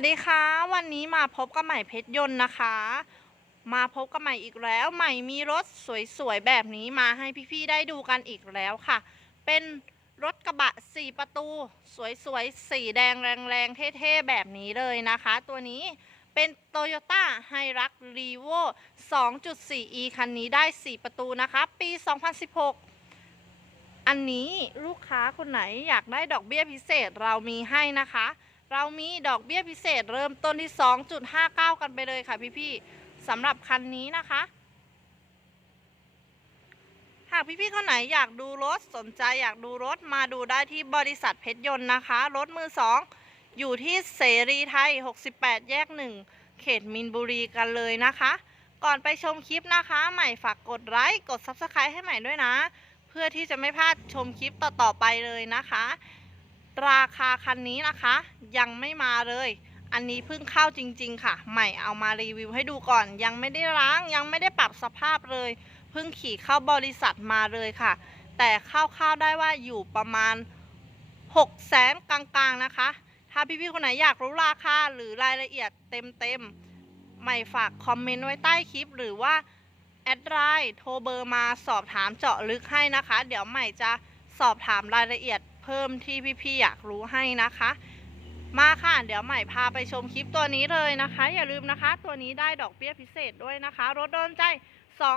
วัสดีค่ะ วันนี้มาพบกับใหม่เพชรยนต์นะคะ มาพบกับใหม่อีกแล้ว ใหม่มีรถสวยๆแบบนี้มาให้พี่ๆได้ดูกันอีกแล้วค่ะ เป็นรถกระบะ 4 ประตู สวยๆสีแดงแรงๆเท่ๆแบบนี้เลยนะคะ ตัวนี้เป็น Toyota h i r u x r e v o 2.4e คันนี้ได้ 4 ประตูนะคะ ปี 2016อันนี้ลูกค้าคนไหนอยากได้ดอกเบี้ยพิเศษเรามีให้นะคะ เรามีดอกเบี้ยพิเศษเริ่มต้นที่ 2.59 กันไปเลยค่ะพี่ๆสำหรับคันนี้นะคะ หากพี่ๆคนไหนอยากดูรถสนใจอยากดูรถมาดูได้ที่บริษัทเพชรยนต์นะคะ รถมือสองอยู่ที่เสรีไทย 68 แยก 1 เขตมินบุรีกันเลยนะคะ ก่อนไปชมคลิปนะคะ ใหม่ฝากกดไลค์กด Subscribe ให้ใหม่ด้วยนะ เพื่อที่จะไม่พลาดชมคลิปต่อๆไปเลยนะคะ ราคาคันนี้นะคะ ยังไม่มาเลย อันนี้เพิ่งเข้าจริง ๆ ค่ะ ใหม่เอามารีวิวให้ดูก่อน ยังไม่ได้ล้างยังไม่ได้ปรับสภาพเลย เพิ่งขี่เข้าบริษัทมาเลยค่ะ แต่คร่าวๆได้ว่าอยู่ประมาณ6แสนกลางๆนะคะ ถ้าพี่ๆคนไหนอยากรู้ราคาหรือรายละเอียดเต็มๆใหม่ฝากคอมเมนต์ไว้ใต้คลิปหรือว่าแอดไลน์โทรเบอร์มาสอบถามเจาะลึกให้นะคะ เดี๋ยวใหม่จะสอบถามรายละเอียด พิ่มที่พี่ๆอยากรู้ให้นะคะ มาค่ะ เดี๋ยวใหม่พาไปชมคลิปตัวนี้เลยนะคะ อย่าลืมนะคะ ตัวนี้ได้ดอกเบี้ยพิเศษด้วยนะคะรถโดนใจ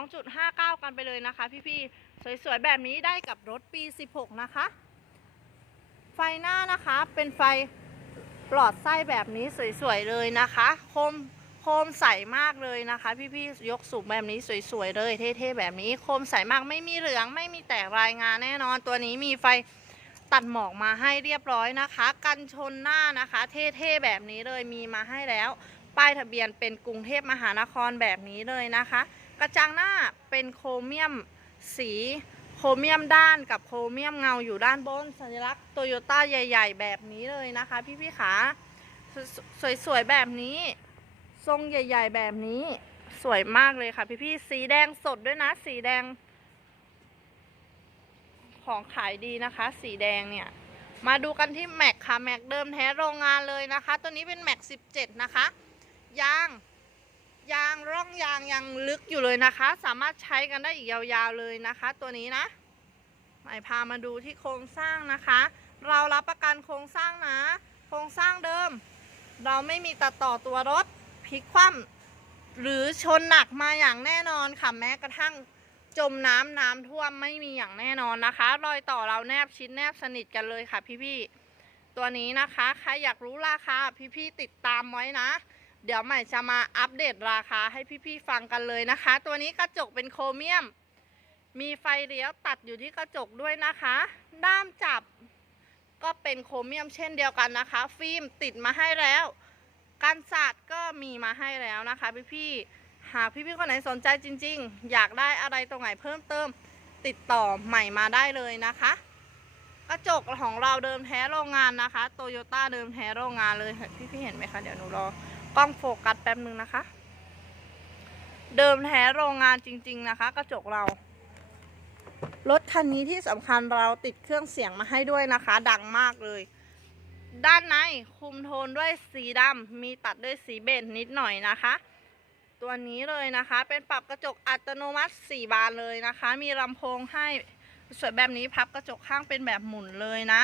2.59 กันไปเลยนะคะ พี่ๆสวยๆแบบนี้ได้กับรถปี 16 นะคะ ไฟหน้านะคะเป็นไฟหลอดไส้แบบนี้สวยๆเลยนะคะโคมโคมใสมากเลยนะคะ พี่ๆยกสูงแบบนี้สวยๆเลย เท่ๆแบบนี้โคมใสมากไม่มีเหลืองไม่มีแตกรายงานแน่นอนตัวนี้มีไฟ ตัดหมอกมาให้เรียบร้อยนะคะ กันชนหน้านะคะ เท่ๆแบบนี้เลยมีมาให้แล้ว ป้ายทะเบียนเป็นกรุงเทพมหานครแบบนี้เลยนะคะ กระจังหน้าเป็นโครเมียมสีโครเมียมด้านกับโครเมียมเงาอยู่ด้านบนสัญลักษณ์โตโยต้าใหญ่ ๆ แบบนี้เลยนะคะ พี่ๆขาสสวยๆแบบนี้ ทรงใหญ่ ๆ แบบนี้สวยมากเลยค่ะพี่ๆสีแดงสดด้วยนะสีแดง ของขายดีนะคะ สีแดงเนี่ย มาดูกันที่แม็กค่ะแม็กเดิมแท้โรงงานเลยนะคะ ตัวนี้เป็นแม็ก17 นะคะ ยาง ยางร่องยางยังลึกอยู่เลยนะคะ สามารถใช้กันได้อีกยาวๆเลยนะคะ ตัวนี้นะหมายพามาดูที่โครงสร้างนะคะ เรารับประกันโครงสร้างนะ โครงสร้างเดิม เราไม่มีตัดต่อตัวรถพลิกคว่ำหรือชนหนักมาอย่างแน่นอนค่ะแม้กระทั่ง จมน้ำน้ำท่วมไม่มีอย่างแน่นอนนะคะ รอยต่อเราแนบชิดแนบสนิทกันเลยค่ะพี่ๆตัวนี้นะคะใครอยากรู้ราคาพี่ๆติดตามไว้นะ เดี๋ยวใหม่จะมาอัปเดตราคาให้พี่ๆฟังกันเลยนะคะ ตัวนี้กระจกเป็นโครเมียม มีไฟเลี้ยวตัดอยู่ที่กระจกด้วยนะคะ ด้ามจับก็เป็นโครเมียมเช่นเดียวกันนะคะ ฟิล์มติดมาให้แล้วกันสาดก็มีมาให้แล้วนะคะพี่ๆ หากพี่ๆคนไหนสนใจจริง ๆ อยากได้อะไรตรงไหนเพิ่มเติมติดต่อใหม่มาได้เลยนะคะ กระจกของเราเดิมแท้โรงงานนะคะโตโยต้าเดิมแท้โรงงานเลยพี่ๆเห็นไหมคะเดี๋ยวหนูรอกล้องโฟกัสแป๊บนึงนะคะ เดิมแท้โรงงานจริง ๆนะคะ กระจกเรารถคันนี้ที่สำคัญเราติดเครื่องเสียงมาให้ด้วยนะคะ ดังมากเลย ด้านในคุมโทนด้วยสีดำมีตัดด้วยสีเบจนิดหน่อยนะคะ ตัวนี้เลยนะคะ เป็นปรับกระจกอัตโนมัติ 4 บานเลยนะคะ มีลำโพงให้สวยแบบนี้พับกระจกข้างเป็นแบบหมุนเลยนะ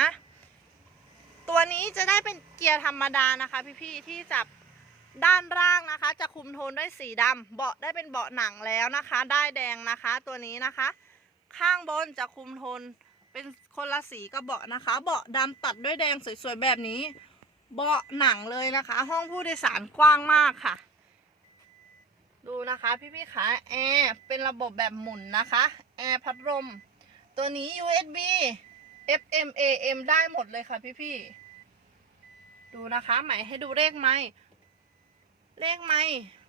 ตัวนี้จะได้เป็นเกียร์ธรรมดานะคะพี่ๆที่จับด้านล่างนะคะ จะคุมโทนด้วยสีดำเบาะได้เป็นเบาะหนังแล้วนะคะ ได้แดงนะคะตัวนี้นะคะ ข้างบนจะคุมโทนเป็นคนละสีกับเบาะนะคะ เบาะดำตัดด้วยแดงสวยๆแบบนี้ เบาะหนังเลยนะคะ ห้องผู้โดยสารกว้างมากค่ะ ดูนะคะพี่ๆขาแอร์เป็นระบบแบบหมุนนะคะแอร์พัดลมตัวนี้ USB FM AM ได้หมดเลยค่ะพี่ๆดูนะคะหมายให้ดูเลขไม้เลขไม้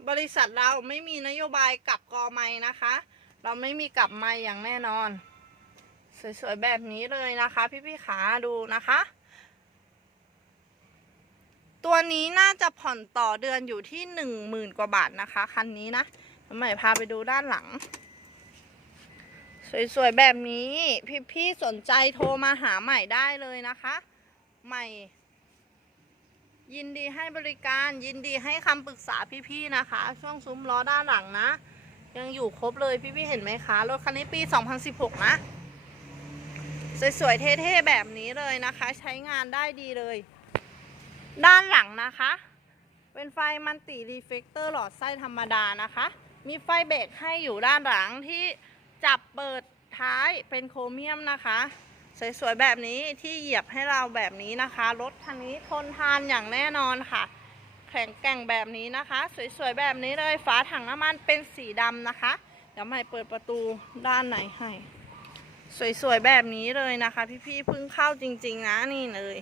บริษัทเราไม่มีนโยบายกลับกอไม้นะคะ เราไม่มีกลับไม้อย่างแน่นอน สวยๆแบบนี้เลยนะคะ พี่ๆขาดูนะคะ ตัวนี้น่าจะผ่อนต่อเดือนอยู่ที่หนึ่งหมื่นกว่าบาทนะคะ คันนี้นะใหม่พาไปดูด้านหลัง สวยๆแบบนี้ พี่ๆสนใจโทรมาหาใหม่ได้เลยนะคะ ใหม่ ยินดีให้บริการยินดีให้คำปรึกษาพี่ๆนะคะ ช่วงซุ้มล้อด้านหลังนะ ยังอยู่ครบเลยพี่ๆเห็นไหมคะรถคันนี้ปี 2016 นะสวยๆเท่ๆแบบนี้เลยนะคะ ใช้งานได้ดีเลย ด้านหลังนะคะ เป็นไฟมันติรีเฟกเตอร์หลอดไส้ธรรมดานะคะ มีไฟเบรกให้อยู่ด้านหลังที่จับเปิดท้ายเป็นโครเมียมนะคะสวยๆแบบนี้ที่เหยียบให้เราแบบนี้นะคะ รถคันนี้ทนทานอย่างแน่นอนค่ะ แข็งแกร่งแบบนี้นะคะ สวยๆแบบนี้เลยฝาถังน้ำมันเป็นสีดำนะคะ เดี๋ยวใหม่เปิดประตูด้านไหนให้ สวยๆแบบนี้เลยนะคะ พี่ๆเพิ่งเข้าจริง ๆ นะนี่เลย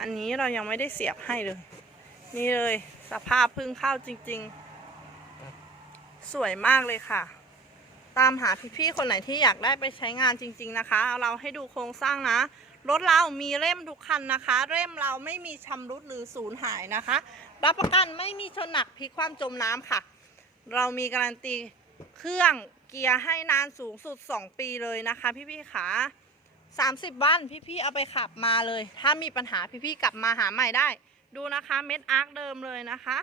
อันนี้เรายังไม่ได้เสียบให้เลย นี่เลยสภาพพิ่งเข้าจริง ๆ สวยมากเลยค่ะ ตามหาพี่ๆคนไหนที่อยากได้ไปใช้งานจริง ๆ นะคะเอาเราให้ดูโครงสร้างนะรถเรามีเล่มทุกคันนะคะ เล่มเราไม่มีชำรุดหรือสูญหายนะคะ รับประกันไม่มีชนหนักพลิกความจมน้ำค่ะ เรามีการันตีเครื่องเกียร์ให้นานสูงสุด 2 ปีเลยนะคะ พี่ๆขา 30 วันพี่ๆเอาไปขับมาเลย ถ้ามีปัญหาพี่ๆกลับมาหาใหม่ได้ ดูนะคะเม็ดอาร์คเดิมเลยนะคะ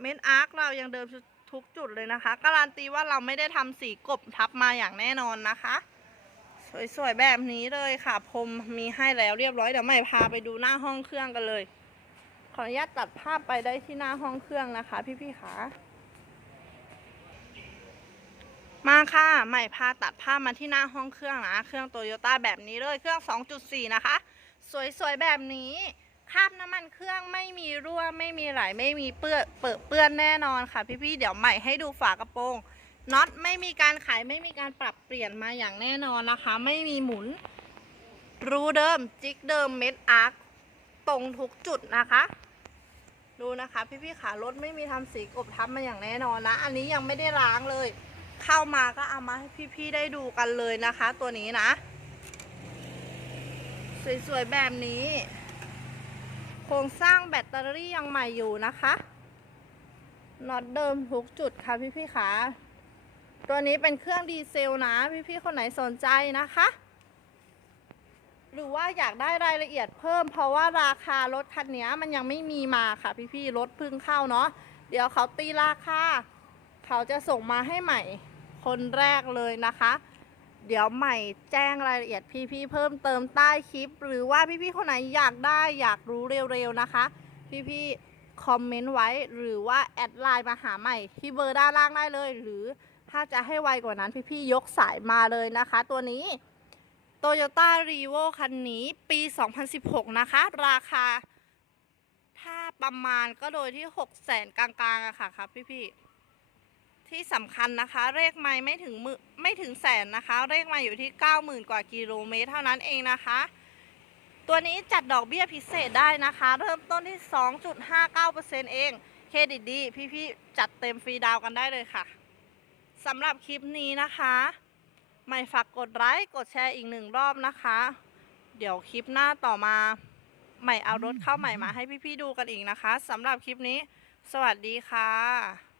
เม็ดอาร์คเรายังเดิมทุกจุดเลยนะคะ การันตีว่าเราไม่ได้ทำสีกบทับมาอย่างแน่นอนนะคะ สวยๆแบบนี้เลยค่ะพรมมีให้แล้วเรียบร้อยเดี๋ยวใหม่พาไปดูหน้าห้องเครื่องกันเลย ขออนุญาตตัดภาพไปได้ที่หน้าห้องเครื่องนะคะ พี่ๆคะ มาค่ะ ใหม่พาตัดภาพมาที่หน้าห้องเครื่องนะ เครื่องโตโยต้าแบบนี้เลย เครื่อง 2.4 นะคะ สวยๆ แบบนี้คราบน้ำมันเครื่องไม่มีรั่ว ไม่มีไหล ไม่มีเปื้อนเปื้อเปื้อนแน่นอนค่ะ พี่ๆ เดี๋ยวใหม่ให้ดูฝากระโปรง น็อตไม่มีการขายไม่มีการปรับเปลี่ยนมาอย่างแน่นอนนะคะ ไม่มีหมุน รูเดิม จิกเดิม เม็ดอาร์คตรงทุกจุดนะคะ ดูนะคะ พี่ๆขารถไม่มีทำสีกบทับมาอย่างแน่นอนนะ อันนี้ยังไม่ได้ล้างเลย เข้ามาก็เอามาให้พี่ๆได้ดูกันเลยนะคะ ตัวนี้นะ สวยๆแบบนี้ โครงสร้างแบตเตอรี่ยังใหม่อยู่นะคะน็อตเดิมทุกจุดค่ะพี่ๆขาตัวนี้เป็นเครื่องดีเซลนะ พี่ๆคนไหนสนใจนะคะ หรือว่าอยากได้รายละเอียดเพิ่ม เพราะว่าราคารถคันนี้มันยังไม่มีมาค่ะ พี่ๆรถเพึ่งเข้าเนาะเดี๋ยวเขาตีราคาเขาจะส่งมาให้ใหม่ คนแรกเลยนะคะ เดี๋ยวใหม่แจ้งรายละเอียดพี่ๆเพิ่มเติมใต้คลิป หรือว่าพี่ๆคนไหนอยากได้อยากรู้เร็วๆนะคะ พี่ๆคอมเมนต์ไว้หรือว่าแอดไลน์มาหาใหม่ที่เบอร์ด้านล่างได้เลย หรือถ้าจะให้ไวกว่านั้นพี่ๆยกสายมาเลยนะคะ ตัวนี้ Toyota r e v o คันนี้ปี 2016 นะคะ ราคา ถ้าประมาณก็โดยที่ 6 0 0แสนกลางๆอะค่ะครับพี่ๆ ที่สำคัญนะคะเลขไม่ไม่ถึงมือไม่ถึงแสนนะคะเลขไม่อยู่ที่ 90,000 กว่ากิโลเมตรเท่านั้นเองนะคะ ตัวนี้จัดดอกเบี้ยพิเศษได้นะคะ เริ่มต้นที่ 2.59%เองเครดิตดีพี่ๆจัดเต็มฟรีดาวกันได้เลยค่ะสำหรับคลิปนี้นะคะไม่ฝากกดไลค์กดแชร์อีกหนึ่งรอบนะคะ เดี๋ยวคลิปหน้าต่อมาใหม่เอารถเข้าใหม่มาให้พี่ๆดูกันอีกนะคะสำหรับคลิปนี้ สวัสดีค่ะ